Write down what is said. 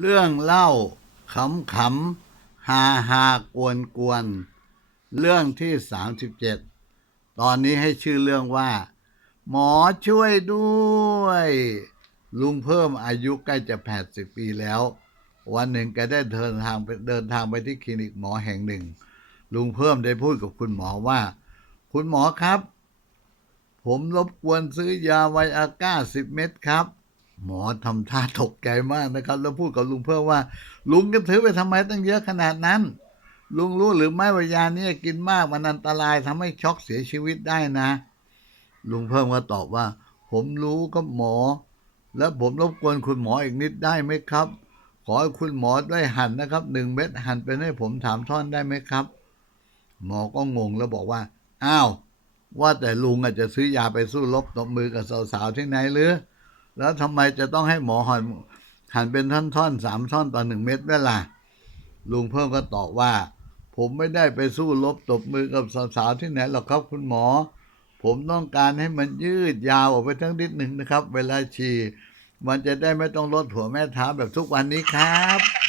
เรื่องเล่าขำขำฮาฮากวนกวน เรื่องที่สามสิบเจ็ดตอนนี้ให้ชื่อเรื่องว่า หมอช่วยด้วย ลุงเพิ่มอายุใกล้จะแปดสิบปีแล้ว วันหนึ่งแกได้เดินทางไปเดินทางไปที่คลินิกหมอแห่งหนึ่ง ลุงเพิ่มได้พูดกับคุณหมอว่า คุณหมอครับ ผมรบกวนซื้อยาไวอาก้าสิบเม็ดครับ หมอทำท่าตกใจมากนะครับ แล้วพูดกับลุงเพิ่มว่า ลุงจะถือไปทำไมตั้งเยอะขนาดนั้น ลุงรู้หรือไม่ว่ายานี้กินมากมันอันตรายทำให้ช็อกเสียชีวิตได้นะ ลุงเพิ่มก็ตอบว่า ผมรู้ก็หมอ แล้วผมรบกวนคุณหมออีกนิดได้ไหมครับ ขอให้คุณหมอได้หั่นนะครับหนึ่งเม็ดหั่นเป็นให้ผมถามท่อนได้ไหมครับ หมอก็งงแล้วบอกว่า อ้าว ว่าแต่ลุงอาจจะซื้อยาไปสู้รบตบมือกับสาวๆที่ไหนหรือ แล้วทำไมจะต้องให้หมอหั่นหั่นเป็นท่อนๆสามท่อนต่อหนึ่งเม็ดด้วยล่ะ ลุงเพิ่มก็ตอบว่า ผมไม่ได้ไปสู้รบตบมือกับสาวๆที่ไหนหรอกครับคุณหมอ ผมต้องการให้มันยืดยาวออกไปทั้งนิดหนึ่งนะครับ เวลาฉี่มันจะได้ไม่ต้องลดหัวแม่เท้าแบบทุกวันนี้ครับ